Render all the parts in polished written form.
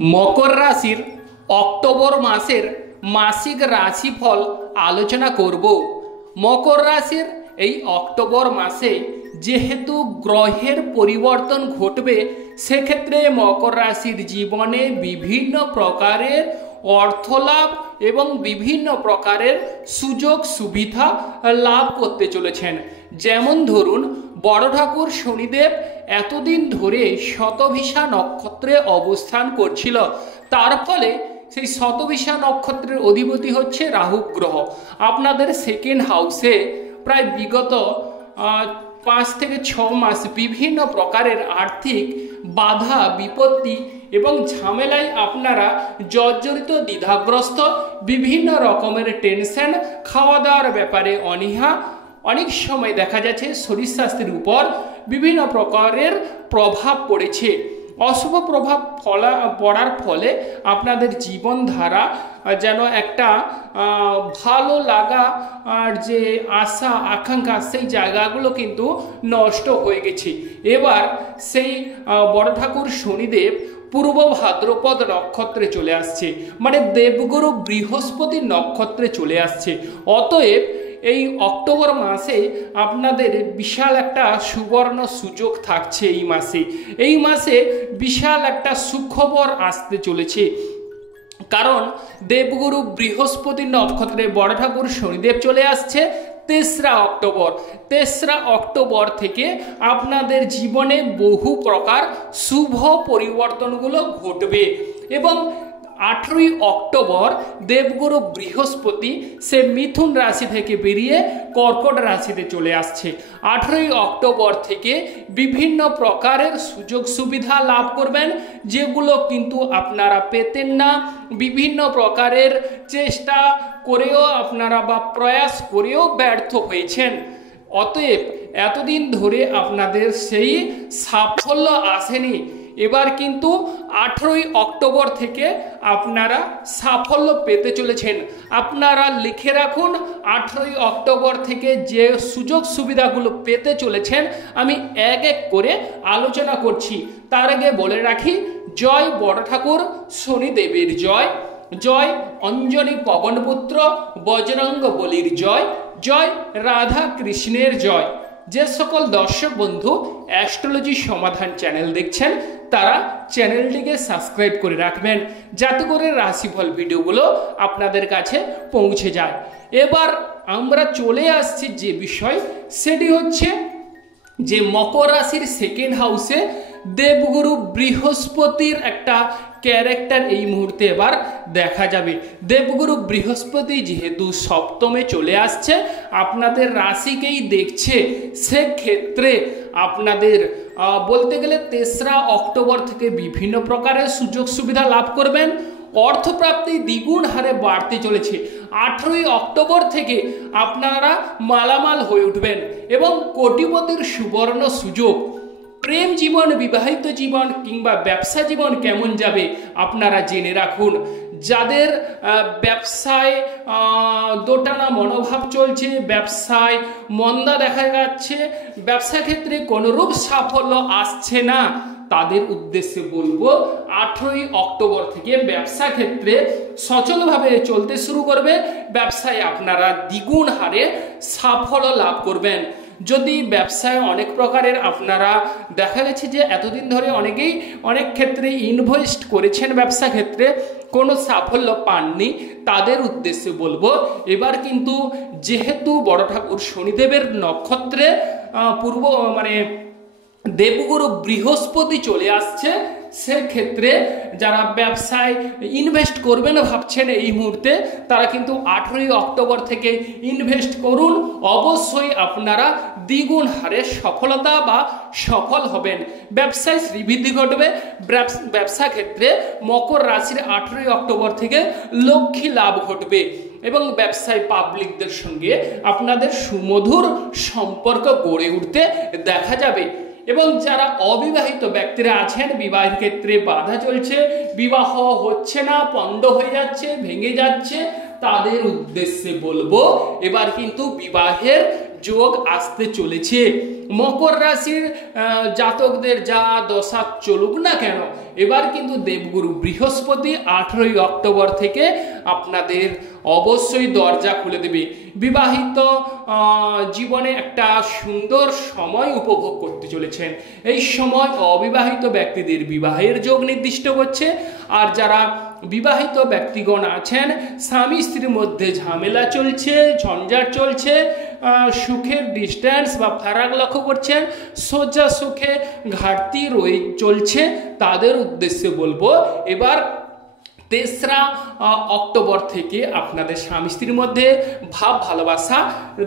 मकर राशिर अक्टोबर मासेर मासिक राशिफल आलोचना करब। मकर राशिर এই অক্টোবর মাসে যেহেতু গ্রহের পরিবর্তন ঘটবে সেক্ষেত্রে মকর রাশির জীবনে বিভিন্ন প্রকারের অর্থলাভ এবং বিভিন্ন প্রকারের সুযোগ সুবিধা লাভ করতে চলেছেন। যেমন ধরুন, বড় ঠাকুর শনিদেব এতদিন ধরে শতভিষা নক্ষত্রে অবস্থান করছিল, তার ফলে সেই শতভিষা নক্ষত্রের অধিপতি হচ্ছে রাহু গ্রহ। আপনাদের সেকেন্ড হাউসে প্রায় বিগত 5 থেকে 6 মাস বিভিন্ন প্রকারের আর্থিক বাধা বিপত্তি এবং ঝামেলায় আপনারা জর্জরিত, দ্বিধাগ্রস্ত, বিভিন্ন রকমের টেনশন, খাওয়া দাওয়ার ব্যাপারে অনীহা, অনেক সময় দেখা যাচ্ছে শরীর স্বাস্থ্যের উপর বিভিন্ন প্রকারের প্রভাব পড়েছে। অশুভ প্রভাব পড়ার ফলে আপনাদের জীবনধারা যেন একটা ভালো লাগা আর যে আশা আকাঙ্ক্ষা সেই জায়গাগুলো কিন্তু নষ্ট হয়ে গেছে। এবার সেই বড় ঠাকুর শনিদেব পূর্ব ভাদ্রপদ নক্ষত্রে চলে আসছে, মানে দেবগুরু বৃহস্পতির নক্ষত্রে চলে আসছে। অতএব এই অক্টোবর মাসে আপনাদের বিশাল একটা সুবর্ণ সুযোগ থাকছে। এই মাসে বিশাল একটা সুখবর আসতে চলেছে, কারণ দেবগুরু বৃহস্পতির নক্ষত্রে বড় ঠাকুর শনিদেব চলে আসছে 3রা অক্টোবর। 3রা অক্টোবর থেকে আপনাদের জীবনে বহু প্রকার শুভ পরিবর্তনগুলো ঘটবে এবং 8ই অক্টোবর দেবগুরু বৃহস্পতি সে মিথুন রাশি থেকে বেরিয়ে কর্কট রাশিতে চলে আসছে। 8ই অক্টোবর থেকে বিভিন্ন প্রকারের সুযোগ সুবিধা লাভ করবেন, যেগুলো কিন্তু আপনারা পেতেন না। বিভিন্ন প্রকারের চেষ্টা করেও আপনারা বা প্রয়াস করেও ব্যর্থ হয়েছেন। অতএব এতদিন ধরে আপনাদের সেই সাফল্য আসেনি। এবার কিন্তু 8ই অক্টোবর থেকে আপনারা সাফল্য পেতে চলেছেন। আপনারা লিখে রাখুন, 8ই অক্টোবর থেকে যে সুযোগ সুবিধাগুলো পেতে চলেছেন আমি এক এক করে আলোচনা করছি। তার আগে বলে রাখি, জয় বড় ঠাকুর শনিদেবের জয়, জয় অঞ্জনী পবনপুত্র বজরঙ্গ বলির জয়, জয় রাধা কৃষ্ণের জয়। যে সকল দর্শক বন্ধু অ্যাস্ট্রোলজি সমাধান চ্যানেল দেখছেন তারা চ্যানেলটিকে সাবস্ক্রাইব করে রাখবেন, যাতে করে রাশিফল ভিডিওগুলো আপনাদের কাছে পৌঁছে যায়। এবার আমরা চলে আসছি যে বিষয়, সেটি হচ্ছে যে মকর রাশির সেকেন্ড হাউসে দেবগুরু বৃহস্পতির একটা ক্যারেক্টার এই মুহূর্তে এবার দেখা যাবে। দেবগুরু বৃহস্পতি যেহেতু সপ্তমে চলে আসছে, আপনাদের রাশিকেই দেখছে, সেক্ষেত্রে আপনাদের বলতে গেলে 3রা অক্টোবর থেকে বিভিন্ন প্রকারের সুযোগ সুবিধা লাভ করবেন। অর্থপ্রাপ্তি দ্বিগুণ হারে বাড়তে চলেছে। 8ই অক্টোবর থেকে আপনারা মালামাল হয়ে উঠবেন এবং কোটিপতির সুবর্ণ সুযোগ। প্রেম জীবন, বিবাহিত জীবন কিংবা ব্যবসা জীবন কেমন যাবে আপনারা জেনে রাখুন। যাদের ব্যবসায় দোটানা মনোভাব চলছে, ব্যবসায় মন্দা দেখা যাচ্ছে, ব্যবসা ক্ষেত্রে কোনোরূপ সাফল্য আসছে না, তাদের উদ্দেশ্যে বলবো 8ই অক্টোবর থেকে ব্যবসা ক্ষেত্রে সচলভাবে চলতে শুরু করবে। ব্যবসায় আপনারা দ্বিগুণ হারে সাফল্য লাভ করবেন। যদি ব্যবসায় অনেক প্রকারের আপনারা দেখা গেছে যে এতদিন ধরে অনেকেই অনেক ক্ষেত্রে ইনভেস্ট করেছেন, ব্যবসা ক্ষেত্রে কোনো সাফল্য পাননি, তাদের উদ্দেশ্যে বলবো এবার কিন্তু যেহেতু বড় ঠাকুর শনিদেবের নক্ষত্রে দেবগুরু বৃহস্পতি চলে আসছে, সেক্ষেত্রে যারা ব্যবসায় ইনভেস্ট করবেন ভাবছেন এই মুহূর্তে, তারা কিন্তু 8ই অক্টোবর থেকে ইনভেস্ট করুন। অবশ্যই আপনারা দ্বিগুণ হারে সফলতা বা সফল হবেন। ব্যবসায় শ্রীবৃদ্ধি ঘটবে। ব্যবসা ক্ষেত্রে মকর রাশির 8ই অক্টোবর থেকে লক্ষ্মী লাভ ঘটবে এবং ব্যবসায় পাবলিকদের সঙ্গে আপনাদের সুমধুর সম্পর্ক গড়ে উঠতে দেখা যাবে। এবং যারা অবিবাহিত ব্যক্তিরা আছেন, বিবাহের ক্ষেত্রে বাধা চলছে, বিবাহ হচ্ছে না, পণ্ড হয়ে যাচ্ছে, ভেঙে যাচ্ছে, তাদের উদ্দেশ্যে বলবো এবার কিন্তু বিবাহের যোগ আসতে চলেছে। মকর রাশির জাতকদের যা দশা চলুক না কেন, এবার কিন্তু দেবগুরু বৃহস্পতি 18ই অক্টোবর থেকে আপনাদের অবশ্যই দরজা খুলে দেবে। বিবাহিত জীবনে একটা সুন্দর সময় উপভোগ করতে চলেছেন। এই সময় অবিবাহিত ব্যক্তিদের বিবাহের যোগ নির্দিষ্ট করছে। আর যারা বিবাহিত ব্যক্তিগণ আছেন, স্বামী স্ত্রীর মধ্যে ঝামেলা চলছে, ঝঞ্ঝাট চলছে, সুখের ডিস্ট্যান্স বা ফারাক লক্ষ্য করছেন, সোজা সুখে ঘাটতি চলছে, তাদের উদ্দেশ্যে বলবো এবার 3রা অক্টোবর থেকে আপনাদের স্বামী স্ত্রীর মধ্যে ভাব ভালোবাসা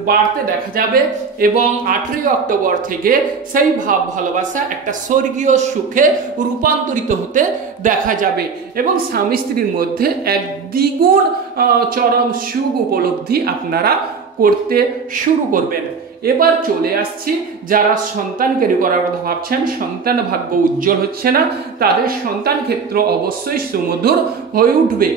বাড়তে দেখা যাবে এবং 18ই অক্টোবর থেকে সেই ভাব ভালোবাসা একটা স্বর্গীয় সুখে রূপান্তরিত হতে দেখা যাবে এবং স্বামী স্ত্রীর মধ্যে এক দ্বিগুণ চরম সুখ উপলব্ধি আপনারা করতে শুরু করবেন। এবার চলে আসছি যারা সন্তান ক্যারি করার কথা ভাবছেন, সন্তান ভাগ্য উজ্জ্বল হচ্ছে না, তাদের সন্তান ক্ষেত্র অবশ্যই সুমধুর হয়ে উঠবে।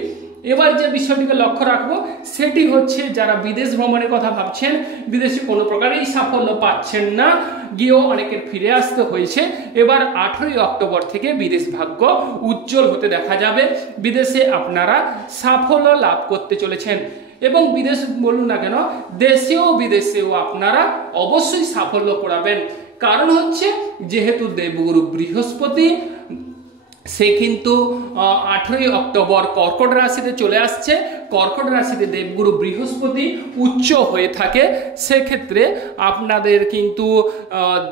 এবার যে বিষয়টিকে লক্ষ্য রাখবো সেটি হচ্ছে যারা বিদেশ ভ্রমণের কথা ভাবছেন, বিদেশে কোনো প্রকারেই সাফল্য পাচ্ছেন না, গিয়েও অনেকের ফিরে আসতে হয়েছে, এবার 18ই অক্টোবর থেকে বিদেশ ভাগ্য উজ্জ্বল হতে দেখা যাবে। বিদেশে আপনারা সাফল্য লাভ করতে চলেছেন এবং বিদেশ বলুন না কেন, দেশেও বিদেশেও আপনারা অবশ্যই সাফল্য করাবেন। কারণ হচ্ছে যেহেতু দেবগুরু বৃহস্পতি সে কিন্তু 18ই অক্টোবর কর্কট রাশিতে চলে আসছে। কর্কট রাশিতে দেবগুরু বৃহস্পতি উচ্চ হয়ে থাকে, সেক্ষেত্রে আপনাদের কিন্তু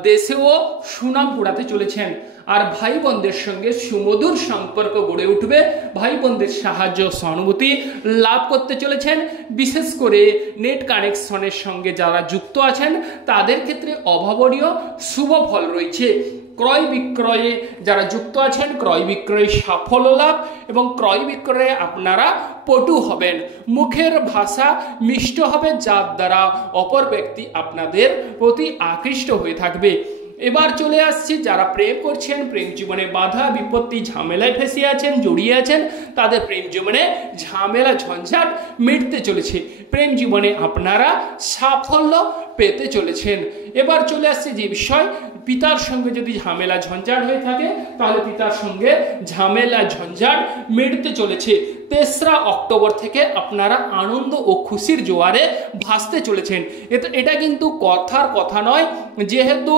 দেশেও সুনাম কুড়াতে চলেছেন। আর ভাই বোনদের সঙ্গে সুমধুর সম্পর্ক গড়ে উঠবে, ভাই বোনদের সাহায্য সহানুভূতি লাভ করতে চলেছেন। বিশেষ করে নেট কানেকশনের সঙ্গে যারা যুক্ত আছেন তাদের ক্ষেত্রে অভাবনীয় শুভ ফল রয়েছে। ক্রয় বিক্রয়ে যারা যুক্ত আছেন, ক্রয় বিক্রয়ে সাফল্য লাভ এবং ক্রয় বিক্রয়ে আপনারা পটু হবেন, মুখের ভাষা মিষ্ট হবে, যার দ্বারা অপর ব্যক্তি আপনাদের প্রতি আকৃষ্ট হয়ে থাকবে। এবার চলে আসছি যারা প্রেম করছেন, প্রেম জীবনে বাধা বিপত্তি ঝামেলায় ফেসে আছেন, জড়িয়ে আছেন, তাদের প্রেম জীবনে ঝামেলা ঝঞ্ঝাট মিটতে চলেছে, প্রেম জীবনে আপনারা সাফল্য পেতে চলেছেন। এবার চলে আসছে যে বিষয়, পিতার সঙ্গে যদি ঝামেলা ঝঞ্ঝাট হয়ে থাকে তাহলে পিতার সঙ্গে ঝামেলা ঝঞ্ঝাট মিটতে চলেছে। 3রা অক্টোবর থেকে আপনারা আনন্দ ও খুশির জোয়ারে ভাসতে চলেছেন। এটা কিন্তু কথার কথা নয়, যেহেতু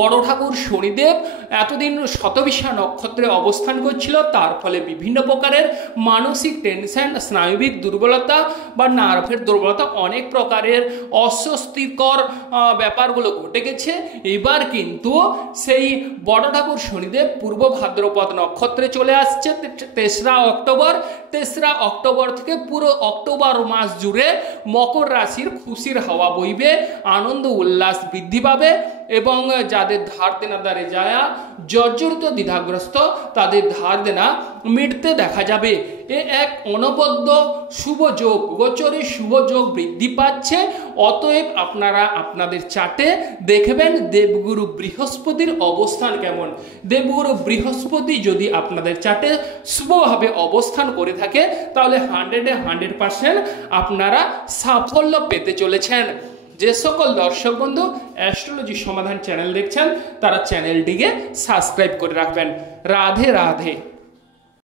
বড় ঠাকুর শনিদেব এতদিন শতবিশা নক্ষত্রে অবস্থান করছিল, তার ফলে বিভিন্ন প্রকারের মানসিক টেনশন, স্নায়ুবিক দুর্বলতা বা নার্ভের দুর্বলতা, অনেক প্রকারের অস্বস্তিকর ব্যাপারগুলো ঘটে গেছে। এবার কিন্তু সেই বড় ঠাকুর শনিদেব পূর্ব ভাদ্রপদ নক্ষত্রে চলে আসছে 3রা অক্টোবর। 3রা অক্টোবর থেকে পুরো অক্টোবর মাস জুড়ে মকর রাশির খুশির হাওয়া বইবে, আনন্দ উল্লাস বৃদ্ধি পাবে এবং যাদের ধার দেনা দ্বারে যায়া জর্জরিত দ্বিধাগ্রস্ত তাদের ধার দেনা মিটতে দেখা যাবে। এ এক অনবদ্য শুভ যোগ, গোচরে শুভ যোগ বৃদ্ধি পাচ্ছে। অতএব আপনারা আপনাদের চার্টে দেখবেন দেবগুরু বৃহস্পতির অবস্থান কেমন। দেবগুরু বৃহস্পতি যদি আপনাদের চার্টে শুভভাবে অবস্থান করে থাকে তাহলে 100% আপনারা সাফল্য পেতে চলেছেন। যে সকল দর্শক বন্ধু অ্যাস্ট্রোলজি সমাধান চ্যানেল দেখছেন তারা চ্যানেলটিকে সাবস্ক্রাইব করে রাখবেন। রাধে রাধে।